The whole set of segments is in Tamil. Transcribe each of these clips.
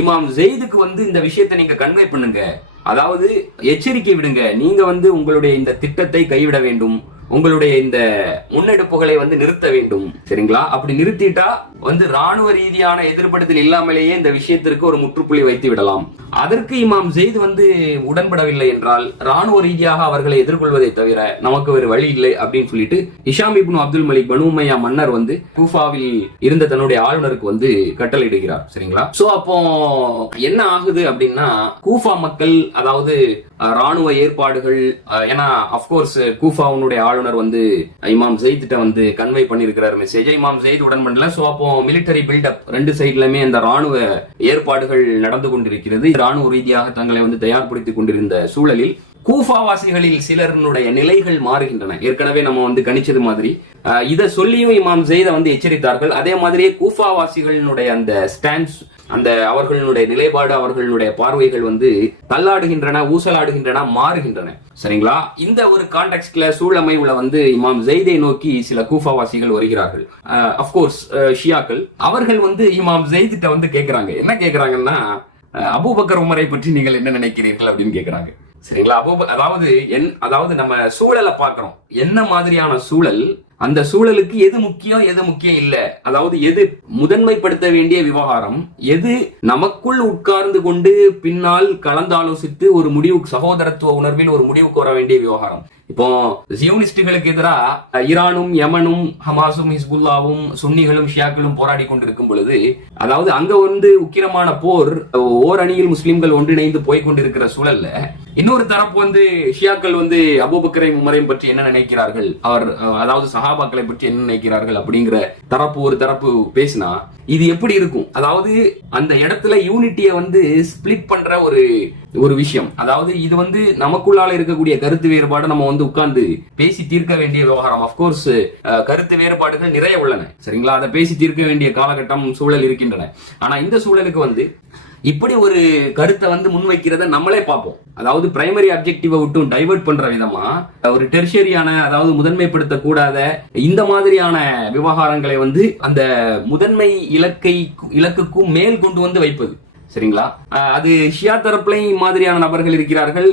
இமாம் ஜெயிதுக்கு வந்து இந்த விஷயத்தை நீங்க கன்வே பண்ணுங்க, அதாவது எச்சரிக்கை விடுங்க, நீங்க வந்து உங்களுடைய இந்த திட்டத்தை கைவிட வேண்டும், உங்களுடைய இந்த முன்னெடுப்புகளை வந்து நிறுத்த வேண்டும், சரிங்களா? அப்படி நிறுத்திட்டா வந்து ராணுவ ரீதியான எதிர்ப்படுத்தல் இல்லாமலேயே இந்த விஷயத்திற்கு ஒரு முற்றுப்புள்ளி வைத்து விடலாம். அதற்கு இமாம் ஜெயித் வந்து உடன்படவில்லை என்றால் ராணுவ ரீதியாக அவர்களை எதிர்கொள்வதை தவிர நமக்கு ஒரு வழி இல்லை அப்படின்னு சொல்லிட்டு ஹிஷாம் இப்னு அப்துல் மலிக் பனு உமையா மன்னர் வந்து கூஃபாவில் இருந்த தன்னுடைய ஆளுநருக்கு வந்து கட்டளையிடுகிறார், சரிங்களா? சோ அப்போ என்ன ஆகுது அப்படின்னா, கூஃபா மக்கள், அதாவது ராணுவ ஏற்பாடுகள், ஏன்னா அப்கோர்ஸ் கூஃபாவுடைய ஆளுநர் வந்து இமாம் ஜெயித் வந்து கன்வே பண்ணிருக்கிறார் மெசேஜ், இமாம் ஜெயித் உடன் பண்ணல. சோ அப்போ மிலிட்டரி பில்டப் ரெண்டு சைட்லயுமே அந்த ராணுவ ஏற்பாடுகள் நடந்து கொண்டிருக்கிறது. ராணுவ ரீதியாக தங்களை வந்து தயார்படுத்திக் கொண்டிருந்த சூழலில் கூஃபாவாசிகளில் சிலருடைய நிலைகள் மாறுகின்றன. ஏற்கனவே நம்ம வந்து கணிச்சது மாதிரி இதை சொல்லியும் இமாம் ஜெயித வந்து எச்சரித்தார்கள். அதே மாதிரியே கூஃபாவாசிகளினுடைய அந்த ஸ்டாண்ட்ஸ், அந்த அவர்களுடைய நிலைப்பாடு, அவர்களுடைய பார்வைகள் வந்து தள்ளாடுகின்றன, ஊசலாடுகின்றன, மாறுகின்றன, சரிங்களா? இந்த ஒரு கான்டெக்ட்ல சூழமைவுல வந்து இமாம் ஜெயிதை நோக்கி சில கூஃபாவாசிகள் வருகிறார்கள். அப்கோர்ஸ் ஷியாக்கள் அவர்கள் வந்து இமாம் ஜெயிதிட்ட வந்து கேட்கிறாங்க. என்ன கேட்கிறாங்கன்னா, அபூபக்கர் உமரை பற்றி நீங்கள் என்ன நினைக்கிறீர்கள் அப்படின்னு கேட்கிறாங்க, சரிங்களா? அதாவது நம்ம சூழலை பார்க்கிறோம், என்ன மாதிரியான சூழல், அந்த சூழலுக்கு எது முக்கியம் எது முக்கியம் இல்ல, அதாவது எது முதன்மைப்படுத்த வேண்டிய விவகாரம், எது நமக்குள் உட்கார்ந்து கொண்டு பின்னால் கலந்தாலோசித்து ஒரு முடிவு, சகோதரத்துவ உணர்வில் ஒரு முடிவுக்கு வர வேண்டிய விவகாரம். இப்போ ஜியோனிஸ்டுகளுக்கு எதிராக ஈரானும் யமனும் ஹமாஸும் ஹிஸ்புல்லாவும் சுன்னிகளும் ஷியாக்களும் போராடி கொண்டிருக்கும் பொழுது, அதாவது அங்க வந்து உக்கிரமான போர், ஓர் அணியில் முஸ்லிம்கள் ஒன்றிணைந்து போய்கொண்டிருக்கிற சூழல்ல இன்னொரு தரப்பு வந்து ஷியாக்கள் வந்து அபூபக்கரையும் உமரையும் பற்றி என்ன நினைக்கிறார்கள், அதாவது சஹாபாக்களை பற்றி என்ன நினைக்கிறார்கள் அப்படிங்கிற தரப்பு ஒரு தரப்பு பேசினா இது எப்படி இருக்கும்? அதாவது அந்த இடத்துல யூனிட்டியை வந்து ஸ்பிளிட் பண்ற ஒரு விஷயம். அதாவது இது வந்து நமக்குள்ளால இருக்கக்கூடிய கருத்து வேறுபாடு நம்ம வந்து உட்கார்ந்து பேசி தீர்க்க வேண்டிய விவகாரம். அப்கோர்ஸ் கருத்து வேறுபாடுகள் நிறைய உள்ளன, சரிங்களா? அதை பேசி தீர்க்க வேண்டிய காலகட்டம், சூழல் இருக்கின்றன. ஆனா இந்த சூழலுக்கு வந்து இப்படி ஒரு கருத்தை வந்து முன்வைக்கிறத நம்மளே பார்ப்போம். அதாவது பிரைமரி அப்ஜெக்டிவை விட்டு டைவர்ட் பண்ற விதமா ஒரு டெர்ஷரியான, அதாவது முதன்மைப்படுத்த கூடாத இந்த மாதிரியான விவகாரங்களை வந்து அந்த முதன்மை இலக்குக்கும் மேல் கொண்டு வந்து வைப்பது, சரிங்களா? அது ஷியா தரப்பிலை மாதிரியான நபர்கள் இருக்கிறார்கள்,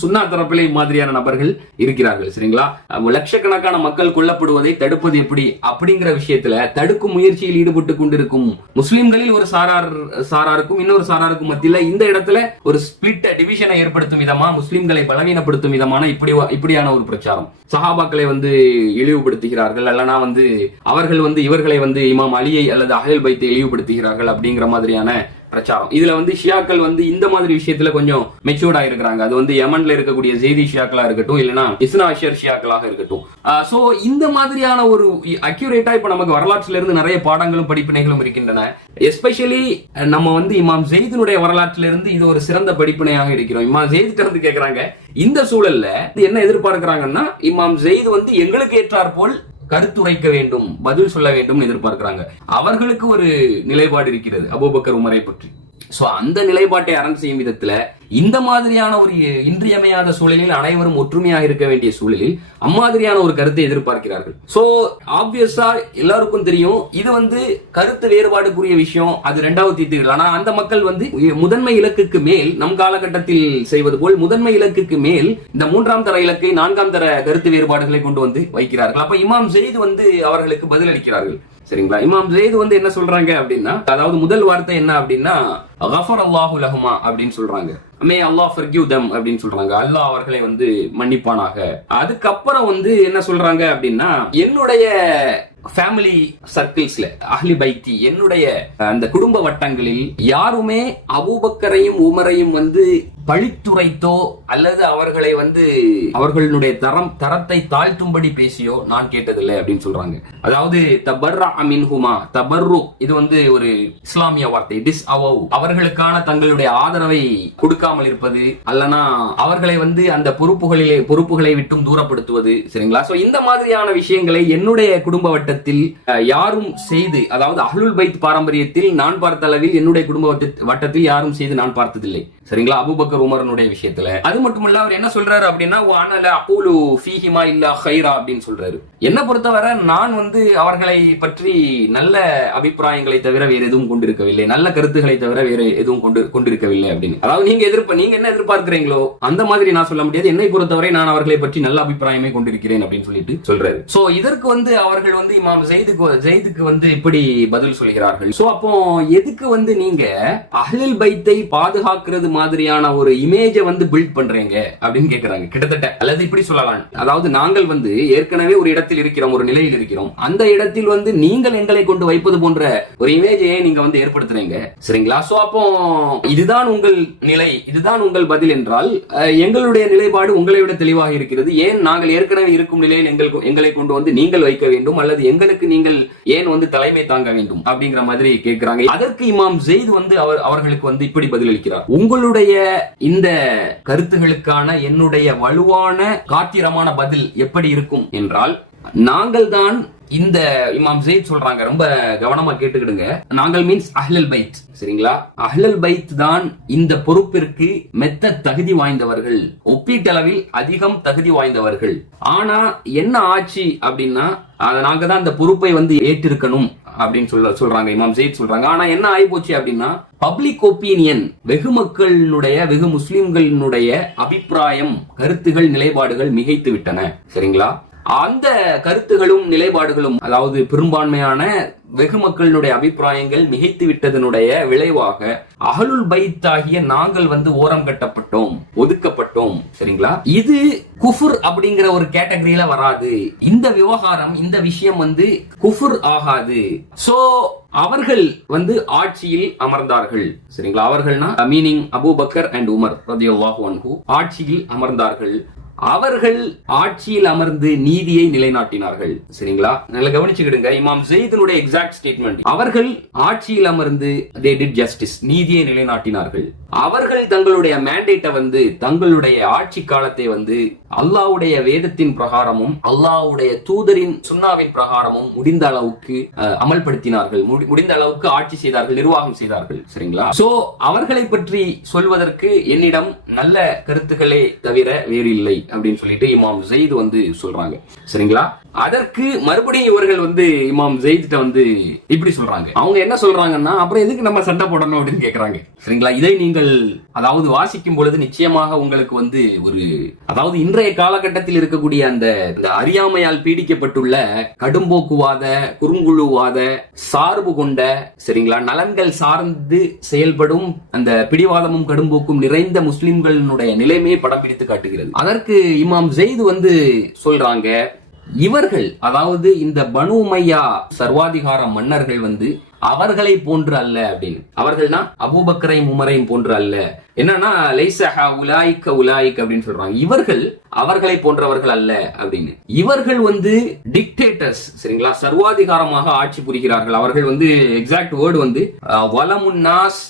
சுன்னா தரப்பிலை மாதிரியான நபர்கள் இருக்கிறார்கள், சரிங்களா? லட்சக்கணக்கான மக்கள் கொல்லப்படுவதை தடுப்பது எப்படி அப்படிங்கிற விஷயத்துல தடுக்கும் முயற்சியில் ஈடுபட்டு கொண்டிருக்கும் முஸ்லிம்களில் ஒரு சாராருக்கும் இன்னொரு சாராருக்கும் மத்தியில இந்த இடத்துல ஒரு ஸ்பிளிட் டிவிஷனை ஏற்படுத்தும் விதமா, முஸ்லிம்களை பலவீனப்படுத்தும் விதமான இப்படியான ஒரு பிரச்சாரம். சஹாபாக்களை வந்து இழிவுபடுத்துகிறார்கள், அல்லனா வந்து அவர்கள் வந்து இவர்களை வந்து இமாம் அலியை அல்லது அஹ்லுல் பைத்தை இழிவுபடுத்துகிறார்கள் அப்படிங்கிற மாதிரியான பிரச்சாரம். இதுல வந்து ஷியாக்கள் வந்து இந்த மாதிரி விஷயத்துல கொஞ்சம் மெச்சூர்டா இருக்கிறாங்க. அது வந்து யமன்ல இருக்கக்கூடிய ஜெய்தி ஷியாக்களா இருக்கட்டும், இல்லனா இஸ்னா அஷர் ஷியாக்களாக இருக்கட்டும். சோ இந்த மாதிரியான ஒரு அக்யூரேட்டா இப்ப நமக்கு வரலாற்றில இருந்து நிறைய பாடங்களும் படிப்பினைகளும் இருக்கின்றன. எஸ்பெஷலி நம்ம வந்து இமாம் ஜெயிதினுடைய வரலாற்றில இருந்து இது ஒரு சிறந்த படிப்பினையாக இருக்கிறோம். இமாம் ஜெயித் இருந்து கேக்குறாங்க, இந்த சூழல்ல என்ன எதிர்பார்க்கிறாங்கன்னா, இமாம் ஜெயித் வந்து எங்களுக்கு ஏற்றார் போல் கருத்துரைக்க வேண்டும், பதில் சொல்ல வேண்டும் எதிர்பார்க்கிறாங்க. அவர்களுக்கு ஒரு நிலைப்பாடு இருக்கிறது அபூபக்கர் உமரை பற்றி. சோ அந்த நிலைப்பாட்டை அரண் செய்யும் விதத்துல இந்த மாதிரியான ஒரு இன்றியமையாத சூழலில், அனைவரும் ஒற்றுமையாக இருக்க வேண்டிய சூழலில் அம்மாதிரியான ஒரு கருத்தை எதிர்பார்க்கிறார்கள். சோ ஆப்வியஸா எல்லாருக்கும் தெரியும் இது வந்து கருத்து வேறுபாடுக்குரிய விஷயம், அது இரண்டாவது தீர்த்துகள். ஆனா அந்த மக்கள் வந்து முதன்மை இலக்குக்கு மேல், நம் காலகட்டத்தில் செய்வது போல் முதன்மை இலக்குக்கு மேல் இந்த மூன்றாம் தர இலக்கை, நான்காம் தர கருத்து வேறுபாடுகளை கொண்டு வந்து வைக்கிறார்கள். அப்ப இமாம் ஜெயித் வந்து அவர்களுக்கு பதில் அளிக்கிறார்கள், சரிங்களா? இமாம் ஜெயித் வந்து என்ன சொல்றாங்க அப்படின்னா, அதாவது முதல் வார்த்தை என்ன அப்படின்னா, கஃபர் அல்லாஹு லஹுமா அப்படின்னு சொல்றாங்க. மே அல்லாஹ் ஃபர்கிவ் தம் அப்படின்னு சொல்றாங்க, அல்லாஹ் அவர்களை வந்து மன்னிப்பானாக. அதுக்கப்புறம் வந்து என்ன சொல்றாங்க அப்படின்னா, என்னுடைய ஃபேமிலி சர்க்கிள்ஸ்ல, அஹ்லி பைத்தி, என்னுடைய அந்த குடும்ப வட்டங்களில் யாருமே அபூபக்கரையும் உமரையும் வந்து பழித்துரைத்தோ அல்லது அவர்களை வந்து அவர்களுடைய தரத்தை தாழ்த்தும்படி பேசியோ நான் கேட்டதில்லை அப்படின்னு சொல்றாங்க. அதாவது தபர்ரா மின்ஹுமா, தபர்ரு இது வந்து ஒரு இஸ்லாமிய வார்த்தை, டிஸ் அவவ், அவர்களுக்கான தங்களுடைய ஆதரவை கொடுக்காமல் இருப்பது, அல்லனா அவர்களை வந்து அந்த பொறுப்புகளை விட்டும் தூரப்படுத்துவது, சரிங்களா? சோ இந்த மாதிரியான விஷயங்களை என்னுடைய குடும்ப வட்டத்தில் யாரும் செய்து, அதாவது அஹ்லுல் பைத் பாரம்பரியத்தில் நான் பார்த்த அளவில் என்னுடைய குடும்ப வட்டத்தில் யாரும் செய்து நான் பார்த்ததில்லை, சரிங்களா, அபூபக்கர் உமரனுடைய விஷயத்துல. அது மட்டுமல்ல, அவர் என்ன சொல்றாரு அப்படின்னா, வானல அகூலு ஃபீஹிமா இல்லா கைரா அப்படின்னு சொல்றாரு. என்ன பொறுத்தவரை நான் வந்து அவர்களை பற்றி நல்ல அபிப்பிராயங்களை தவிர வேற எதுவும் கொண்டிருக்கவில்லை, நல்ல கருத்துக்களை தவிர வேற எதுவும் கொண்டிருக்கவில்லை அப்படின்னு. அதாவது நீங்க என்ன எதிர்பார்க்கிறீங்களோ அந்த மாதிரி நான் சொல்ல முடியாது. என்னை பொறுத்தவரை நான் அவர்களை பற்றி நல்ல அபிப்பிராயமே கொண்டிருக்கிறேன் அப்படின்னு சொல்லிட்டு சொல்றாரு. சோ இதற்கு வந்து அவர்கள் வந்து இமாம் ஜெயிதுக்கு வந்து இப்படி பதில் சொல்கிறார்கள். சோ அப்போ எதுக்கு வந்து நீங்க அஹ்லுல் பைத்தை பாதுகாக்கிறது மாதிரியான ஒரு இமேஜ வந்து பில்ட் பண்றீங்க அப்படின்னு கேக்குறாங்க கிட்டத்தட்ட. அல்லது இப்படி சொல்லலாம், அதாவது நாங்கள் வந்து ஏற்கனவே ஒரு இடத்தில் இருக்கிறோம், ஒரு நிலையில் இருக்கிறோம், அந்த இடத்தில் வந்து நீங்கள் எங்களை கொண்டு வைப்பது போன்ற ஒரு இமேஜையே நீங்க வந்து ஏற்படுத்துறீங்க, சரிங்களா? சோ அப்போ இதுதான் உங்கள் நிலை, இதுதான் உங்கள் பதில் என்றால் எங்களுடைய நிலைப்பாடு உங்களை விட தெளிவாக இருக்கிறது. ஏன் நாங்கள் ஏற்கனவே இருக்கும் நிலையில் எங்களை கொண்டு வந்து நீங்கள் வைக்க வேண்டும், அல்லது எங்களுக்கு நீங்கள் ஏன் வந்து தலைமை தாங்க வேண்டும் அப்படிங்கிற மாதிரி கேட்கிறாங்க. அதற்கு இமாம் ஜெயித் வந்து அவர்களுக்கு வந்து இப்படி பதிலளிக்கிறார். உங்களுடைய இந்த கருத்துகளுக்கான என்னுடைய வலுவான காத்திரமான பதில் எப்படி இருக்கும் என்றால், நாங்கள் தான் இந்த இமாம் ஜெயித் சொல்றாங்க, ரொம்ப கவனமா கேட்டுக்கிடுங்க, நாங்கள் மீன்ஸ் அஹ்லுல் பைத், சரிங்களா? அஹ்லுல் பைத் தான் இந்த பொறுப்பிற்கு மெத்த தகுதி வாய்ந்தவர்கள், ஒப்பீட்டளவில் அதிகம் தகுதி வாய்ந்தவர்கள். ஆனா என்ன ஆட்சி அப்படின்னா, நாங்க தான் இந்த பொறுப்பை வந்து ஏற்றிருக்கணும் அப்படின்னு சொல்றாங்க இமாம் ஜெயித் சொல்றாங்க. ஆனா என்ன ஆகி போச்சு அப்படின்னா, பப்ளிக் ஒப்பீனியன், வெகு மக்களினுடைய, வெகு முஸ்லிம்களினுடைய அபிப்பிராயம், கருத்துகள், நிலைப்பாடுகள் மிகைத்து விட்டன, சரிங்களா? அந்த கருத்துகளும் நிலைப்பாடுகளும், அதாவது பெரும்பான்மையான வெகு மக்களினுடைய அபிப்பிராயங்கள் மிகைத்து விட்டதனுடைய விளைவாக அஹ்லுல் பைத் ஆகிய நாங்கள் வந்து ஓரம் கட்டப்பட்டோம், ஒதுக்கப்பட்டோம், சரிங்களா? இது குஃபுர் அப்படிங்கிற ஒரு கேட்டகரியில வராது. இந்த விவகாரம், இந்த விஷயம் வந்து குஃபுர் ஆகாது. சோ அவர்கள் வந்து ஆட்சியில் அமர்ந்தார்கள், சரிங்களா? அவர்கள்னா மீனிங் அபூபக்கர் அண்ட் உமர் ரலியல்லாஹு அன்ஹு ஆட்சியில் அமர்ந்தார்கள். அவர்கள் ஆட்சியில் அமர்ந்து நீதியை நிலைநாட்டினார்கள், சரிங்களா? நல்லா கவனிச்சுக்கிடுங்க, இமாம் ஜெயிதுனுடைய எக்ஸாக்ட் ஸ்டேட்மெண்ட். அவர்கள் ஆட்சியில் அமர்ந்து they did justice, நீதியை நிலைநாட்டினார்கள். அவர்கள் தங்களுடைய மேண்டேட்டை வந்து, தங்களுடைய ஆட்சி காலத்தை வந்து அல்லாஹ்வுடைய வேதத்தின் பிரகாரமும் அல்லாஹ்வுடைய தூதரின் சுன்னாவின் பிரகாரமும் முடிந்த அளவுக்கு அமல்படுத்தினார்கள், முடிந்த அளவுக்கு ஆட்சி செய்தார்கள், நிர்வாகம் செய்தார்கள், சரிங்களா? சோ அவர்களை பற்றி சொல்வதற்கு என்னிடம் நல்ல கருத்துக்களே தவிர வேறு இல்லை அப்படின்னு சொல்லிட்டு இமாம் ஜெயித் வந்து சொல்றாங்க, சரிங்களா? அதற்கு மறுபடியும் இவர்கள் வந்து இமாம் ஜெயித்ட்ட வந்து இப்படி சொல்றாங்க. அவங்க என்ன சொல்றாங்கன்னா, அப்புறம் எதுக்கு நம்ம சண்டை போடணும் அப்படின்னு கேக்குறாங்க, சரிங்களா? இதை நீங்கள் அதாவது வாசிக்கும் பொழுது நிச்சயமாக உங்களுக்கு வந்து ஒரு, அதாவது இன்றைய காலகட்டத்தில் இருக்கக்கூடிய அந்த அறியாமையால் பீடிக்கப்பட்டுள்ள கடும்போக்குவாத, குறுங்குழுவாத, சார்பு கொண்ட, சரிங்களா, நலன்கள் சார்ந்து செயல்படும் அந்த பிடிவாதமும் கடும்போக்கும் நிறைந்த முஸ்லிம்களுடைய நிலைமையை படம் பிடித்து காட்டுகிறது. அதற்கு இமாம் ஜெயித் வந்து சொல்றாங்க, இவர்கள், அதாவது இந்த பனு உமையா சர்வாதிகார மன்னர்கள் வந்து அவர்களை போன்று அல்ல அப்படின்னு. அவர்கள்னா அபூபக்கரையும் உமரையும் போன்று அல்ல. என்னன்னா லைஸஹா உலாயிக்க உலாயிக் அப்படின்னு சொல்றாங்க. இவர்கள் அவர்களை போன்றவர்கள் அல்ல அப்படின்னு. இவர்கள் வந்து டிக்டேட்டர்ஸ், சரிங்களா, சர்வாதிகாரமாக ஆட்சி புரிகிறார்கள். அவர்கள் வந்து எக்ஸாக்ட் வேர்டு வந்து வலமுன்னாஸ்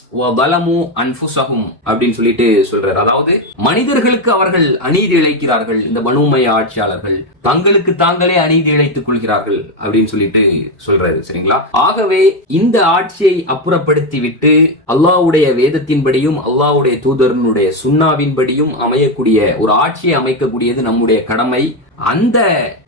வலமு அன்ஃபுஸஹும் அப்படின்னு சொல்லிட்டு சொல்றாரு. அதாவது மனிதர்களுக்கு அவர்கள் அநீதி இழைக்கிறார்கள், இந்த பனு உமையா ஆட்சியாளர்கள் தங்களுக்கு தாங்களே அநீதி இழைத்துக் கொள்கிறார்கள் அப்படின்னு சொல்லிட்டு சொல்றாரு, சரிங்களா? ஆகவே இந்த ஆட்சியை அப்புறப்படுத்தி விட்டு அல்லாஹ்வுடைய வேதத்தின்படியும் அல்லாஹ்வுடைய தூதரனுடைய சுன்னாவின்படியும் அமையக்கூடிய ஒரு ஆட்சியை அமைக்கக்கூடியது நம்முடைய கடமை. அந்த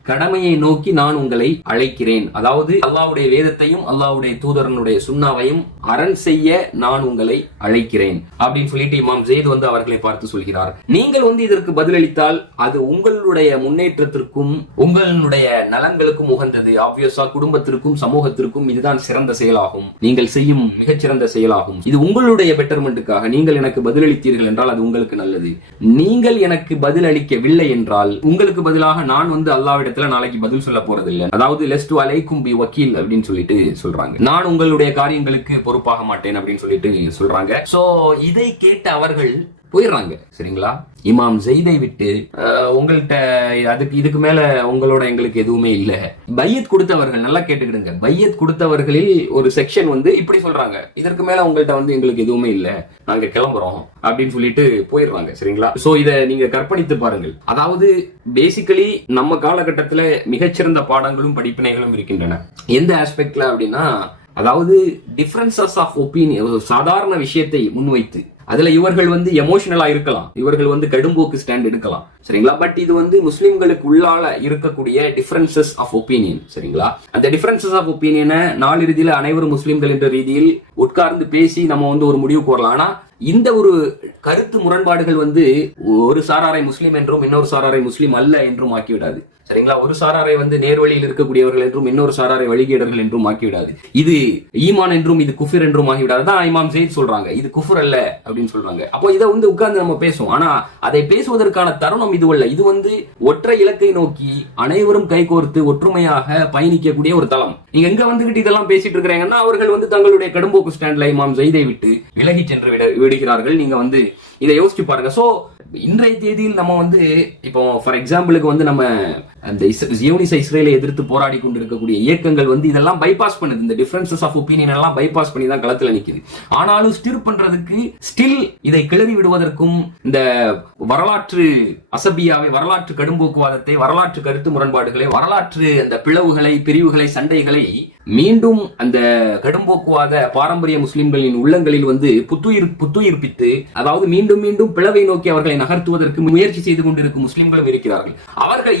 கடமையை நோக்கி நான் உங்களை அழைக்கிறேன். அதாவது அல்லாஹ்வுடைய வேதத்தையும் அல்லாஹ்வுடைய தூதரனுடைய சுன்னாவையும் அரண் செய்ய நான் உங்களை அழைக்கிறேன் அப்படின்னு சொல்லிட்டு இமாம் ஜெயித் வந்து அவர்களை பார்த்து சொல்கிறார். நீங்கள் வந்து இதற்கு பதிலளித்தால் அது உங்களுடைய முன்னேற்றத்திற்கும் உங்களுடைய நலன்களுக்கும் உகந்தது. ஆப்வியஸா குடும்பத்திற்கும் சமூகத்திற்கும் இதுதான் சிறந்த செயலாகும், நீங்கள் செய்யும் மிகச்சிறந்த செயலாகும். இது உங்களுடைய பெட்டர்மெண்ட்டுக்காக நீங்கள் எனக்கு பதிலளித்தீர்கள் என்றால் அது உங்களுக்கு நல்லது. நீங்கள் எனக்கு பதிலளிக்கவில்லை என்றால் உங்களுக்கு பதிலாக நான் வந்து அல்லாஹ்விடத்துல நாளைக்கு பதில் சொல்ல போறது இல்ல. அதாவது லெஸ்டு அலைக்கும் பி வக்கீல் அப்படின்னு சொல்லிட்டு சொல்றாங்க. நான் உங்களுடைய காரியங்களுக்கு பொறுப்பாக மாட்டேன் அப்படின்னு சொல்லிட்டு சொல்றாங்க. சோ இதை கேட்ட அவர்கள் போயிடுறாங்க, சரிங்களா? இமாம் ஜெயிதை விட்டு உங்கள்கிட்ட இதுக்கு மேல உங்களோட எங்களுக்கு எதுவுமே இல்ல. பையத் கொடுத்தவர்கள், நல்லா கேட்டுக்கிடுங்க, பையத் கொடுத்தவர்களில் ஒரு செக்ஷன் வந்து இப்படி சொல்றாங்க, இதற்கு மேல உங்கள்கிட்ட வந்து எங்களுக்கு எதுவுமே இல்ல, நாங்க கிளம்புறோம் அப்படின்னு சொல்லிட்டு போயிடுறாங்க, சரிங்களா? சோ இத நீங்க கற்பணித்து பாருங்கள். அதாவது பேசிக்கலி நம்ம காலகட்டத்துல மிகச்சிறந்த பாடங்களும் படிப்பினைகளும் இருக்கின்றன. எந்த ஆஸ்பெக்ட்ல அப்படின்னா, அதாவது டிஃபரன்சஸ் ஆஃப் ஒப்பீனியன், சாதாரண விஷயத்தை முன்வைத்து அதுல இவர்கள் வந்து எமோஷனலா இருக்கலாம், இவர்கள் வந்து கடும்போக்கு ஸ்டாண்ட் எடுக்கலாம், சரிங்களா. பட் இது வந்து முஸ்லிம்களுக்கு உள்ளால இருக்கக்கூடிய டிஃபரன்சஸ் ஆஃப் ஒப்பீனியன், சரிங்களா. அந்த டிஃபரன்சஸ் ஆஃப் ஒப்பீனியனை நாளிறுதியில அனைவரும் முஸ்லிம்கள் என்ற ரீதியில் உட்கார்ந்து பேசி நம்ம வந்து ஒரு முடிவுக்கு வரலாம். ஆனா இந்த ஒரு கருத்து முரண்பாடுகள் வந்து ஒரு சாராரை முஸ்லிம் என்றும் இன்னொரு சாராரை முஸ்லிம் அல்ல என்றும் ஆக்கிவிடாது, சரிங்களா. ஒரு சாராரை வந்து நேர்வழியில் இருக்கக்கூடியவர்கள் என்றும் இன்னொரு சாராரை வழிகேடர்கள் என்றும் ஆக்கிவிடாது. இது ஈமான் என்றும் இது குஃபர் என்றும் ஆகிவிடாது. தான் இமாம் ஸெய்த் சொல்றாங்க இது குஃபர் அல்ல அப்படின்னு சொல்றாங்க. அப்போ இதை வந்து உட்கார்ந்து நம்ம பேசுவோம். ஆனா அதை பேசுவதற்கான தருணம் இது அல்ல. இது வந்து ஒற்றை இலக்கை நோக்கி அனைவரும் கைகோர்த்து ஒற்றுமையாக பயணிக்கக்கூடிய ஒரு தளம். நீங்க எங்க வந்துகிட்டு இதெல்லாம் பேசிட்டு இருக்கிறாங்கன்னா அவர்கள் வந்து தங்களுடைய கடும்போக்கு ஸ்டாண்ட்ல இமாம் ஸெய்தை விட்டு விலகி சென்று விடுகிறார்கள். நீங்க வந்து இதை யோசிச்சு பாருங்க. சோ இன்றைய தேதியில் நம்ம வந்து இப்போ ஃபார் எக்ஸாம்பிளுக்கு வந்து நம்ம அந்த ஜியோனிச இஸ்ரேலை எதிர்த்து போராடி கொண்டிருக்கக்கூடிய இயக்கங்கள் வந்து இதெல்லாம் பைபாஸ் பண்ணுது. இந்த டிஃபரன்சஸ் ஆஃப் ஒப்பீனியன் எல்லாம் பைபாஸ் பண்ணி தான் களத்துல நிக்குது. ஆனாலும் ஸ்டிர் பண்றதுக்கு இதை கிளறி விடுவதற்கும் இந்த வரலாற்று அசபியாவை, வரலாற்று கடும்போக்குவாதத்தை, வரலாற்று கருத்து முரண்பாடுகளை, வரலாற்று அந்த பிளவுகளை, பிரிவுகளை, சண்டைகளை மீண்டும் அந்த கடும்போக்குவாத பாரம்பரிய முஸ்லிம்களின் உள்ளங்களில் வந்து புத்துயிர்ப்பித்து அதாவது மீண்டும் மீண்டும் பிளவை நோக்கி அவர்களை நகர்த்துவதற்கு முயற்சி செய்து கொண்டிருக்கும் முஸ்லிம்களும் இருக்கிறார்கள்.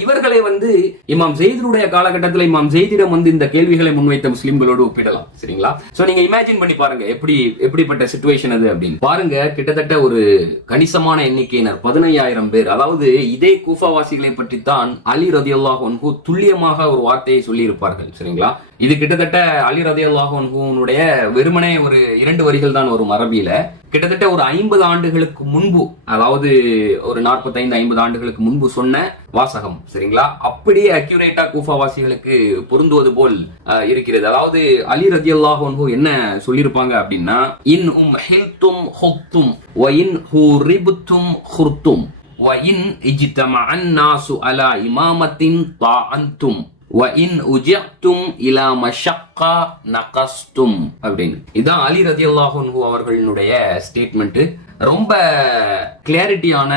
இவர்களை வந்து இமாம் ஸெய்தினுடைய காலகட்டத்தில் இமாம் ஸெய்திடம் வந்து இந்த கேள்விகளை முன்வைத்த முஸ்லிம்களோடு ஒப்பிடலாம், சரிங்களா. சோ நீங்க இமேஜின் பண்ணி பாருங்க எப்படிப்பட்ட சிச்சுவேஷன் அது அப்படின்னு பாருங்க. கிட்டத்தட்ட ஒரு கணிசமான எண்ணிக்கையினர் 15,000 பேர், அதாவது இதே கூஃபாவாசிகளை பற்றி தான் அலி ரலியல்லாஹு அன்ஹு துல்லியமாக ஒரு வார்த்தையை சொல்லி இருப்பார்கள், சரிங்களா. இது கிட்டத்தட்ட அலி ரலியல்லாஹு அன்ஹுவுடைய வெறுமனே ஒரு 2 வரிகள் தான் வரும் அரபியில. கிட்டத்தட்ட ஒரு 50 ஆண்டுகளுக்கு முன்பு, அதாவது ஒரு 45-50 ஆண்டுகளுக்கு முன்பு சொன்ன வாசகம், சரிங்களா. அப்படியே அக்யூரேட்டா கூஃபாவாசிகளுக்கு பொருந்துவது போல் இருக்கிறது. அதாவது அலி ரலியல்லாஹு அன்ஹு என்ன சொல்லியிருப்பாங்க அப்படின்னா, இன் ஹில்தும் ஹுத்தும் வ இன் ஹுரிபுத்தும் ஹுர்தும் வ இன் இஜ்தமஅன் நாசு அலா இமாமத்தின் தஅன்தும் வஇன் உஜஅதும் இலா மஷக்கா நகஸ்தும் அப்படின்னு. இதான் அலி ரலியல்லாஹு அன்ஹு அவர்களுடைய ஸ்டேட்மெண்ட். ரொம்ப கிளாரிட்டியான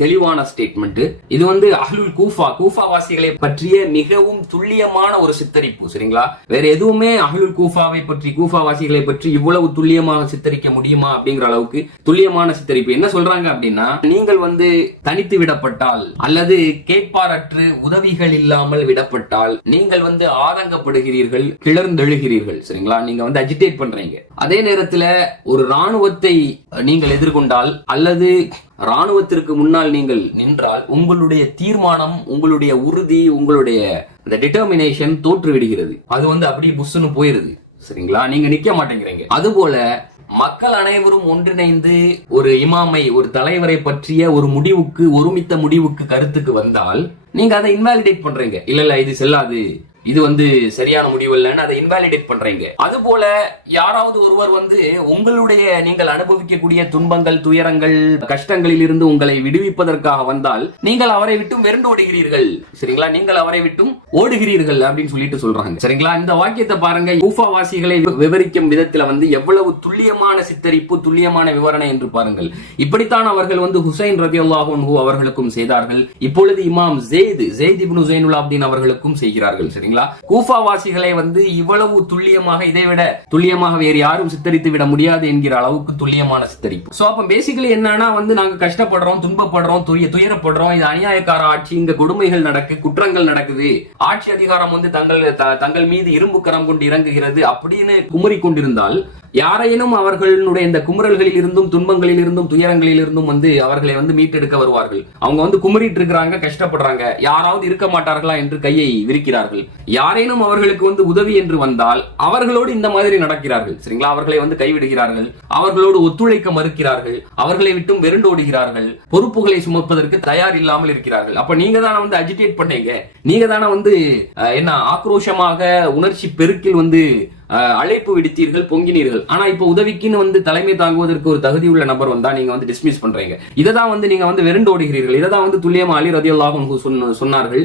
தெளிவான ஸ்டேட்மெண்ட். இது வந்து அஹ்லுல் கூஃபாவாசிகளை பற்றிய மிகவும் துல்லியமான ஒரு சித்தரிப்பு, சரிங்களா. வேற எதுவுமே அஹ்லுல் கூஃபாவை பற்றி, கூஃபாவாசிகளை பற்றி இவ்வளவு துல்லியமாக சித்தரிக்க முடியுமா அப்படிங்கிற அளவுக்கு துல்லியமான சித்தரிப்பு. என்ன சொல்றாங்க அப்படின்னா, நீங்கள் வந்து தனித்து விடப்பட்டால் அல்லது கேட்பாரற்று உதவிகள் இல்லாமல் விடப்பட்டால் நீங்கள் வந்து ஆதங்கப்படுகிறீர்கள், கிளர்ந்தெழுகிறீர்கள், சரிங்களா. நீங்க வந்து அஜிடேட் பண்றீங்க. அதே நேரத்துல ஒரு ராணுவத்தை நீங்கள் எதிர்கொண்டால் அல்லது ராணுவத்திற்கு முன்னால் நீங்கள் நின்றால் உங்களுடைய தீர்மானம், உங்களுடைய உறுதி, உங்களுடைய அந்த டிட்டர்மினேஷன் தோற்று விடுகிறது. அது வந்து அப்படியே புஷ்னு போயிருது, சரிங்களா. நீங்க நிக்க மாட்டேங்கிறீங்க. அதுபோல மக்கள் அனைவரும் ஒன்றிணைந்து ஒரு இமாமை, ஒரு தலைவரை பற்றிய ஒரு முடிவுக்கு, ஒருமித்த முடிவுக்கு, கருத்துக்கு வந்தால் நீங்க அதை இன்வாலிடேட் பண்றீங்க. இல்ல இது செல்லாது, இது வந்து சரியான முடிவு இல்லைன்னு அதை இன்வாலிடேட் பண்றீங்க. அது போல யாராவது ஒருவர் வந்து உங்களுடைய நீங்கள் அனுபவிக்கக்கூடிய துன்பங்கள், துயரங்கள், கஷ்டங்களில் இருந்து உங்களை விடுவிப்பதற்காக வந்தால் நீங்கள் அவரை விட்டும் வெறுண்டு ஓடுகிறீர்கள், சரிங்களா. நீங்கள் அவரை விட்டும் ஓடுகிறீர்கள் அப்படின்னு சொல்லிட்டு சொல்றாங்க, சரிங்களா. இந்த வாக்கியத்தை பாருங்க. கூஃபாவாசிகளை விவரிக்கும் விதத்துல வந்து எவ்வளவு துல்லியமான சித்தரிப்பு, துல்லியமான விவரணை என்று பாருங்கள். இப்படித்தான் அவர்கள் வந்து ஹுசைன் ரலியல்லாஹு அன்ஹு அவர்களுக்கும் செய்தார்கள். இப்பொழுது இமாம் ஸெய்த் இப்னு ஸைனுல் ஆபிதீன் அவர்களுக்கும் செய்கிறார்கள், சரி. கூஃபாவாசிகளை வந்து இவ்வளவு துல்லியமாக, இதை விட துல்லியமாக வேறு யாரும் சித்தரித்து விட முடியாது என்கிற அளவுக்கு துல்லியமான சித்தரிப்பு. சோ அப்ப பேசிக்கலி என்னன்னா வந்து நாங்க கஷ்டப்படுறோம், துன்பப்படுறோம், துயரப்படுறோம், இது அநியாயக்கார ஆட்சி, இங்க கொடுமைகள் நடக்கு, குற்றங்கள் நடக்குது, ஆட்சி அதிகாரம் வந்து தங்கள் மீது இரும்பு கரம் கொண்டு இறங்குகிறது அப்படின்னு குமரி கொண்டிருந்தால் யாரையினும் அவர்களுடைய இந்த குமுறல்களில் இருந்தும், துன்பங்களில் இருந்தும், துயரங்களில் இருந்தும் வந்து அவர்களை வந்து மீட்டெடுக்க வருவார்கள். அவங்க வந்து குமரிட்டு இருக்கிறாங்க, கஷ்டப்படுறாங்க, யாராவது இருக்க மாட்டார்களா என்று கையை விரிக்கிறார்கள். யாரேனும் அவர்களுக்கு வந்து உதவி என்று வந்தால் அவர்களோடு இந்த மாதிரி நடக்கிறார்கள், சரிங்களா. அவர்களை வந்து கைவிடுகிறார்கள், அவர்களோடு ஒத்துழைக்க மறுக்கிறார்கள், அவர்களை விட்டும் வெறுண்டோடுகிறார்கள், பொறுப்புகளை சுமப்பதற்கு தயார் இல்லாமல் இருக்கிறார்கள். அப்ப நீங்க தானே வந்து அஜிடேட் பண்ணீங்க, நீங்க தானே வந்து என்ன ஆக்ரோஷமாக உணர்ச்சி பெருக்கில் வந்து அழைப்பு விடுத்தீர்கள், பொங்கினீர்கள். ஆனா இப்ப உதவிக்குன்னு வந்து தலைமை தாங்குவதற்கு ஒரு தகுதி உள்ள நபர் வந்தா நீங்க வந்து டிஸ்மிஸ் பண்றீங்க. இதை தான் வந்து நீங்க வந்து வெறுண்டோடுகிறீர்கள். இதை தான் வந்து துல்லியமா அலி ரலியல்லாஹு அன்ஹு சொன்னார்கள்.